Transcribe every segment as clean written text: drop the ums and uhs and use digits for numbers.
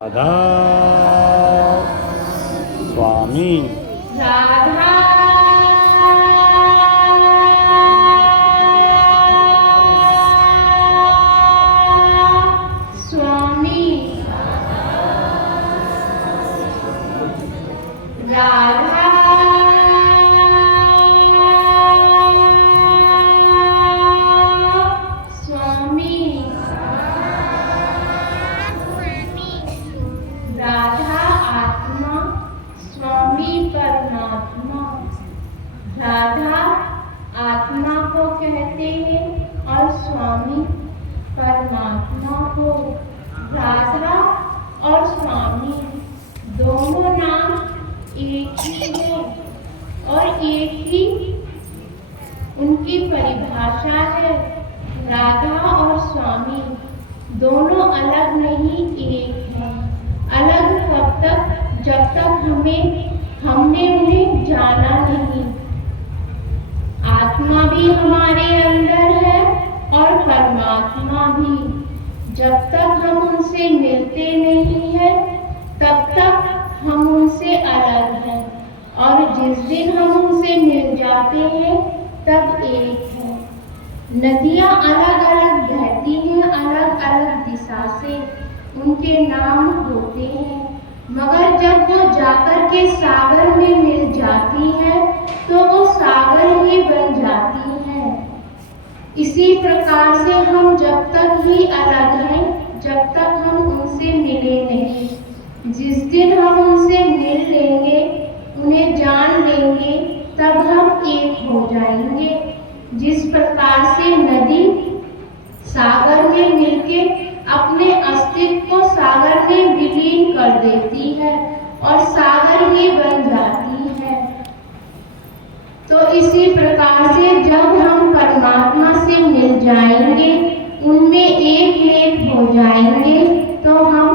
राधा स्वामी राधा स्वामी राधा स्वामी राधा आत्मा स्वामी परमात्मा। राधा आत्मा को कहते हैं और स्वामी परमात्मा को। राधा और स्वामी दोनों नाम एक ही है और एक ही उनकी परिभाषा है। राधा और स्वामी दोनों अलग नहीं, एक है। अलग कब तक? जब तक हमने उन्हें जाना नहीं। आत्मा भी हमारे अंदर है और परमात्मा भी। जब तक हम उनसे मिलते नहीं हैं तब तक हम उनसे अलग हैं, और जिस दिन हम उनसे मिल जाते हैं तब एक है। नदियां अलग अलग बहती हैं, अलग अलग दिशा से, उनके नाम होते हैं, मगर जब वो जाकर के सागर में मिल जाती है तो वो सागर ही बन जाती है। इसी प्रकार से हम जब तक ही अलग हैं, जब तक हम उनसे मिले नहीं। जिस दिन हम उनसे मिल लेंगे, उन्हें जान लेंगे, तब हम एक हो जाएंगे। जिस प्रकार से नदी सागर में मिलके अपने अस्तित्व को सागर में विलीन कर देती है और सागर ही बन जाती है, तो इसी प्रकार से जब हम परमात्मा से मिल जाएंगे, उनमें एक हो जाएंगे, तो हम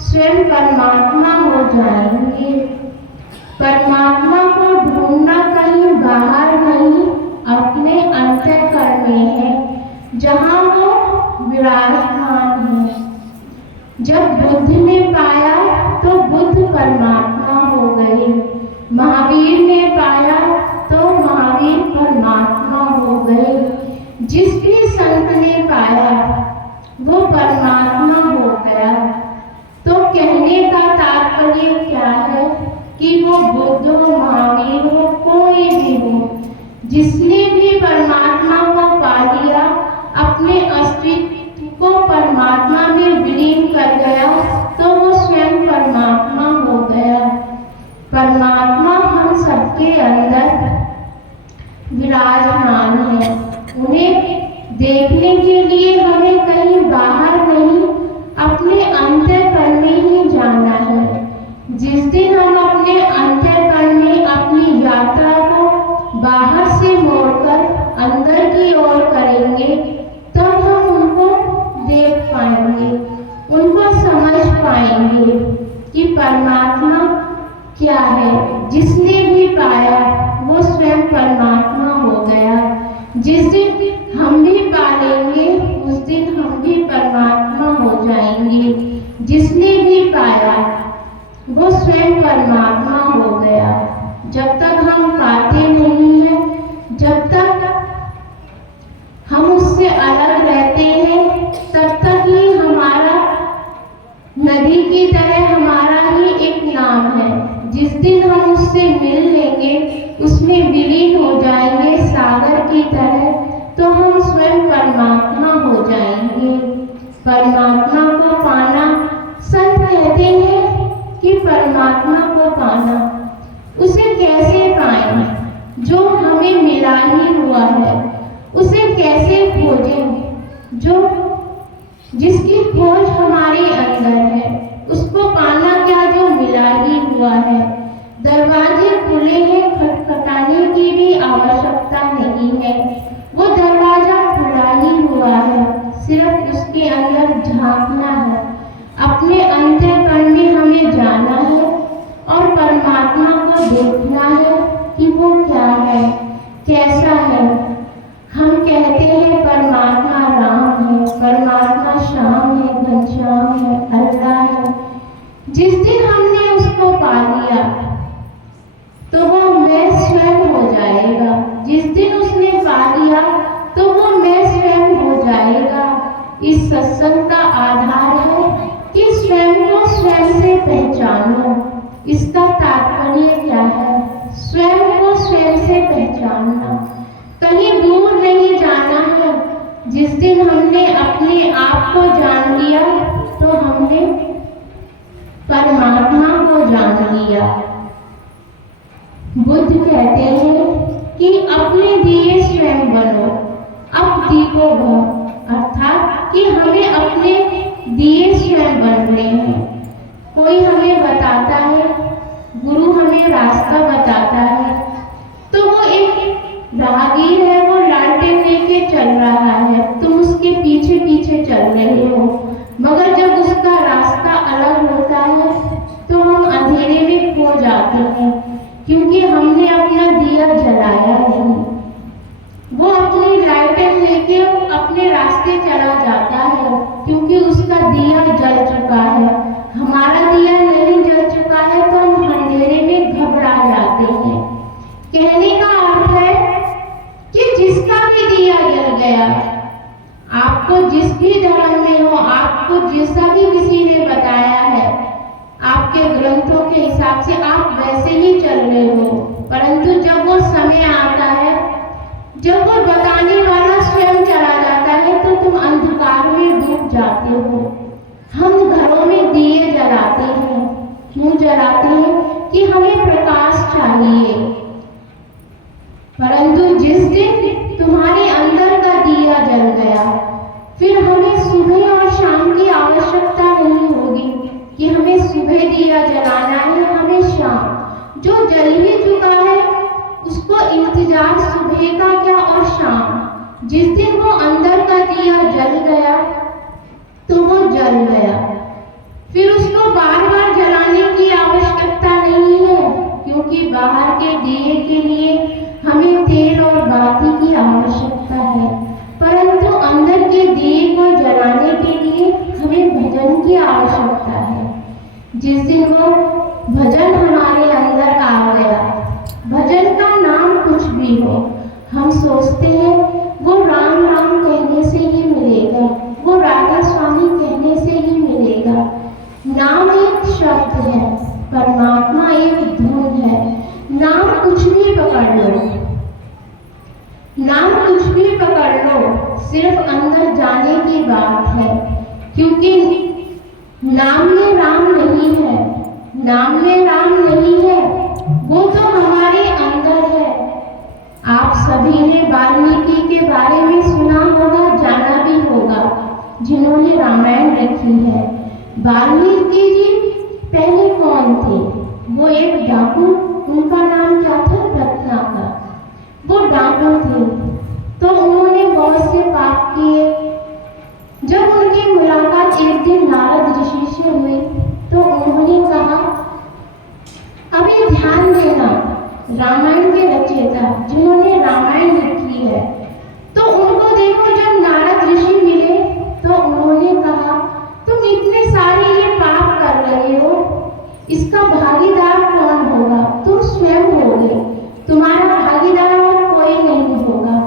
स्वयं परमात्मा हो जाएंगे। परमात्मा को ढूंढना कहीं बाहर नहीं, अपने अंतःकरण में है, जहाँ वो विराजमान है। जब बुद्ध ने पाया तो बुद्ध परमात्मा हो गए। महावीर ने पाया तो महावीर परमात्मा हो गए। जिस भी संत ने पाया वो परमात्मा हो गया। तो कहने का तात्पर्य क्या है कि वो बुद्ध हो, महावीर हो, कोई भी हो, जिसने भी परमात्मा को पा लिया, अपने अस्तित्व को परमात्मा में विलीन कर गया, तो वो स्वयं परमात्मा हो गया। परमात्मा हम सबके अंदर विराजमान है। उन्हें देखने के लिए हमें कहीं बाहर नहीं, अपने अंतःकरण में ही जाना है। जिस दिन हम अपने अंतःकरण में अपनी यात्रा को बाहर से मोड़कर अंदर की ओर करेंगे, तब हम उनको देख पाएंगे, उनको समझ पाएंगे कि परमात्मा क्या है। जिसने भी पाया वो स्वयं परमात्मा हो गया। जिस दिन हम भी पा लेंगे, उस दिन हम भी परमात्मा हो जाएंगे। जिसने भी पाया वो स्वयं परमात्मा हो गया। जब तक हम पाते नहीं हैं, जब तक हम उससे अलग रहते हैं, तब तक ही हमारा नदी की तरह हमारा ही एक नाम है। जिस दिन हम उससे मिल लेंगे, उसमें विलीन हो जाएंगे सागर की तरह, तो हम स्वयं परमात्मा हो जाएंगे। परमात्मा को पाना, संत कहते हैं कि परमात्मा को पाना, उसे कैसे पाएं जो हमें मिला ही हुआ है। उसे कैसे खोजें जो जिसकी खोज हमारे अंदर है। उसको पाना क्या जो मिला ही हुआ है। दरवाजे खुले हैं, खटखटाने की भी आवश्यकता नहीं है। वो दरवाजा खुला ही हुआ है, सिर्फ उसके अंदर झांकना है। अपने अंतःकरण में हमें जाना है और परमात्मा को देखना है कि वो क्या है, कैसा है। हम कहते हैं परमात्मा राम है, परमात्मा श्याम है, घनश्याम है, अल्लाह है, जिस दिन हमने उसको पा लिया तो वो मैं स्वयं हो जाएगा। जिस दिन उसने पा लिया तो वो मैं स्वयं हो जाएगा। इस सत्संग का आधार है कि स्वयं को स्वयं से पहचानो। इसका तात्पर्य क्या है? स्वयं को स्वयं से पहचानना, कहीं दूर नहीं जाना है। जिस दिन हमने अपने आप को जान लिया तो हमने परमात्मा को जान लिया। बुद्ध कहते हैं कि अपने दिए स्वयं बनो, अब दीपो भव, अर्थात कि हमें अपने दिए स्वयं बनने हैं। कोई हमें बताता है, गुरु हमें रास्ता बताता है, तो वो एक राहगीर है, वो लालटेन लेके चल रहा है, तुम उसके पीछे पीछे चल रहे हो। मगर जब उसका रास्ता अलग होता है तो हम अंधेरे में खो जाते हैं, क्योंकि हमने अपना दिया जलाया नहीं। वो अपनी लालटेन लेके अपने रास्ते चला जाता है, क्योंकि उसका दिया जल चुका है। हमारा दिया नहीं जल चुका है तो हम अंधेरे में घबरा जाते हैं। कहने का अर्थ है कि जिसका भी दिया जल गया, आपको जिस भी धर्म में हो, आपको जैसा भी किसी ने बताया है, आपके ग्रंथों के हिसाब से आप वैसे ही चल रहे हो, परंतु जब वो समय आता है, जब वो बताने वाला स्वयं चला जाता है, तो तुम अंधकार में डूब जाते हो। हम घरों में दिए जलाते हैं, क्यों जलाते हैं? कि हमें प्रकाश चाहिए। परंतु जिस दिन तुम्हारे अंदर का दिया जल गया, फिर हमें सुबह और शाम की आवश्यकता नहीं होगी कि हमें सुबह दिया जलाना है, हमें शाम। जो जल ही चुका है उसको इंतजार सुबह का क्या और शाम। जिस दिन वो अंदर का दिया जल गया तो वो जल गया, फिर उसको बार बार जलाने की आवश्यकता नहीं है, क्योंकि बाहर के दिए के लिए हमें तेल और बाती की आवश्यकता है, परंतु अंदर के दिए को जलाने के लिए हमें भजन की आवश्यकता है। जिस दिन वो भजन हमारे अंदर आ गया, भजन का नाम कुछ भी हो, हम सोचते हैं वो राम राम कहने से ही मिलेगा, वो राधा स्वामी कहने से ही मिलेगा। नाम एक शब्द है, परमात्मा एक धुन है। नाम कुछ भी पकड़ लो, नाम कुछ भी पकड़ लो, सिर्फ अंदर जाने की बात है, क्योंकि नाम में राम नहीं है, नाम में राम नहीं है, वो तो हमारे अंदर है। आप सभी ने वाल्मीकि के बारे में सुना होगा, जाना भी होगा, जिन्होंने रामायण लिखी है। वाल्मीकि जी पहले कौन थे? वो एक डाकू, उनका नाम क्या था? रत्नाकर। वो डाकू थे, तो उन्होंने बहुत से पाप किए। जब उनकी मुलाकात एक दिन नारद ऋषि से हुई तो उन्होंने कहा, अभी ध्यान देना, रामायण के रचयिता जिन्होंने रामायण लिखी है, तो उनको देखो, जब नारद ऋषि मिले तो उन्होंने कहा, तुम इतने सारे ये पाप कर रहे हो, इसका भागीदार कौन होगा? तुम स्वयं होगे, तुम्हारा भागीदार और कोई नहीं होगा।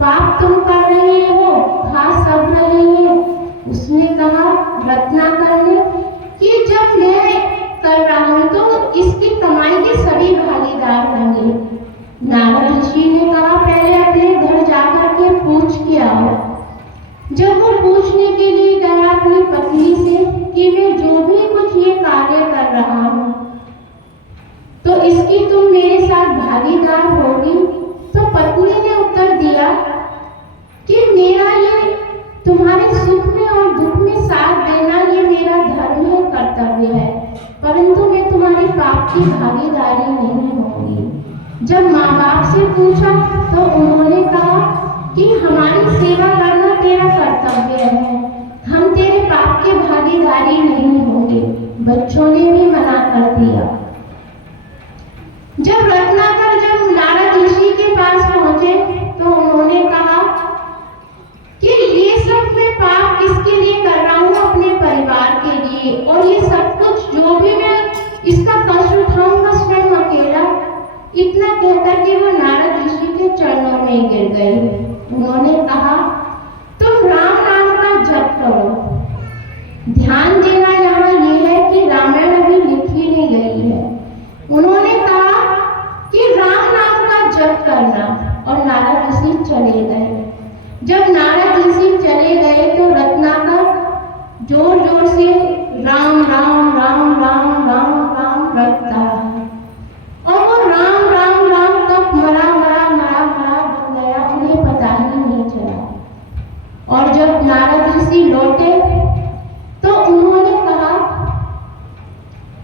पाप तुम कर रहे हो, खा सब रहे हैं। उसने कहा, रत्नाकर ने, कि जब मैं कर रहा हूं तो इसकी कमाई के सभी भागीदार होंगे। नारद ऋषि ने कहा, पहले अपने घर जाकर के पूछ के आओ। जब वो पूछने के लिए गया अपनी पत्नी से कि मैं जो भी कुछ ये कार्य कर रहा हूं, तो इसकी तुम मेरे साथ भागीदार होगी? तो पत्नी ने उत्तर दिया कि मेरा ये तुम्हारे सुख में और दुख में साथ देना ये मेरा धर्म है, कर्तव्य है, परंतु मैं तुम्हारे पाप की भागीदारी नहीं होगी। जब माँ बाप से पूछा तो उन्होंने कहा कि हमारी सेवा करना तेरा कर्तव्य है, हम तेरे पाप की भागीदारी नहीं होंगे। बच्चों ने भी मना कर दिया। जब रत्नाकर जब नारद ऋषि के पास पहुंचे तो उन्होंने कहा कि ये सब मैं पाप किसके लिए कर रहा हूँ? अपने परिवार के लिए, और ये सब कुछ जो भी मैं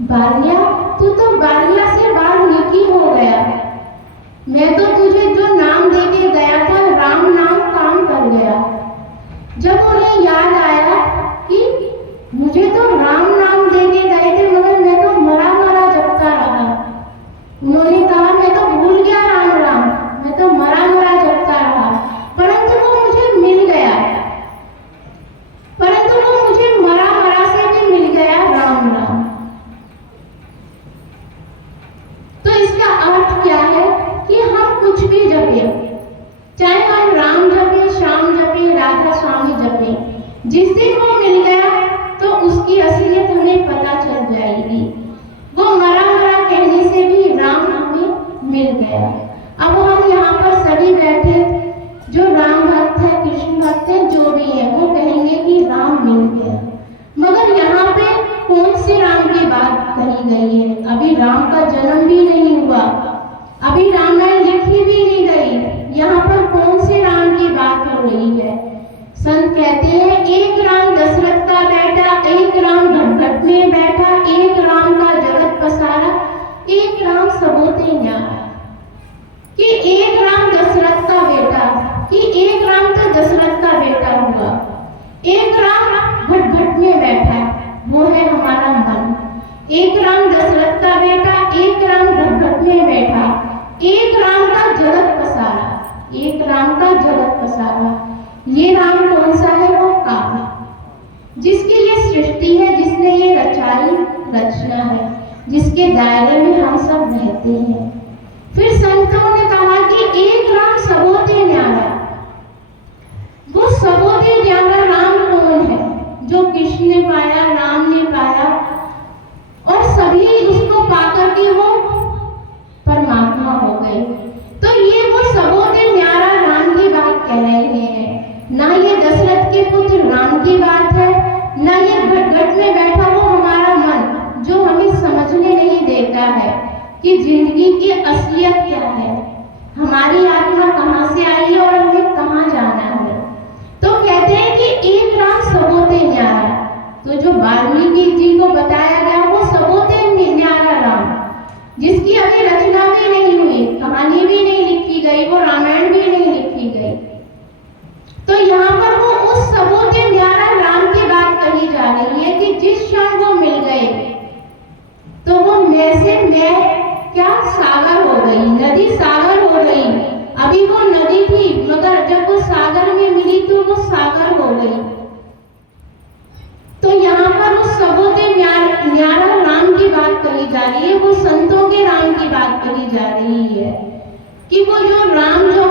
बालिया, तू तो बालिया से वाल्मीकि हो गया। मैं तो तुझे जो नाम दे के गया था राम नाम काम कर गया। जब उन्हें याद आया कि मुझे तो राम नाम दे के गए थे मगर मैं तो मरा मरा जपता रहा, उन्होंने कहा मैं तो भूल गया राम राम, मैं तो मरा मरा जपता रहा, परंतु वो मुझे मिल गया, परंतु वो मुझे मरा मरा से भी मिल गया राम राम। तो इसका अर्थ क्या है कि हम कुछ भी जपे, चाहे हम राम जपे, श्याम जपे, राधा स्वामी जपे, जिस दिन वो मिल गया तो उसकी असलियत हमें पता चल जाएगी। वो मरा मरा कहने से भी राम हमें मिल गया। अब हम यहाँ पर सभी बैठे जो राम भक्त है, कृष्ण भक्त है, जो भी है, वो कहेंगे कि राम मिल गया, मगर यहाँ पे कौन से राम की बात कही गई है? अभी राम का जन्म भी नहीं हुआ, अभी रामायण लिखी भी नहीं गई, यहाँ पर कौन से राम की बात हो रही है? संत कहते हैं एक राम दशरथ का बेटा, एक राम घटघट में बैठा, एक राम का जगत पसारा, एक राम सबोते न्यारा। कि एक राम दशरथ का बेटा, कि एक राम तो दशरथ का बेटा हुआ, एक राम घटघट में बैठा, वो है हमारा मन। एक राम दशरथ का बेटा, एक राम घटघट में बैठा, एक राम का जगत पसारा, एक राम का जगत पसारा। ये राम कौन सा है? वो काल, जिसकी ये सृष्टि है, जिसने ये रचाई रचना है, जिसके दायरे में हम सब रहते हैं। फिर संतों ने कहा कि एक राम सबोते न्यारा। वो सबोते न्यारा राम कौन है? जो कृष्ण ने पाया, राम ने पाया और सभी उसको पाकर के वो परमात्मा हो गए। तो ये वो सबोते न्यारा राम की बात कह रहे हैं। ना ये दशरथ के पुत्र राम की बात है, ना ये घटघट में बैठा वो हमारा मन, जो हमें समझने नहीं देता है कि जिंदगी की असलियत क्या है, हमारी आत्मा कहाँ से आई है और हमें कहाँ जाना है। तो कहते हैं कि एक राम सबोते न्यारा। तो जो वाल्मीकि जी को बताया गया वो सबोते न्यारा राम, जिसकी अभी रचना भी नहीं हुई, कहानी भी नहीं लिखी गई, वो रामायण भी नहीं लिखी गई। तो यहाँ पर वो उस सबोते न्यारा राम की बात कही जा रही है कि जिस क्षण वो मिल गए तो वो मैं से मैं क्या सागर हो गई, नदी सागर हो गई। अभी वो नदी थी मगर जब वो सागर में मिली तो वो सागर हो गई। तो यहाँ पर उस सबोते न्यारा राम की बात कही जा रही है, वो संतों के राम की बात कही जा रही है कि वो जो राम जो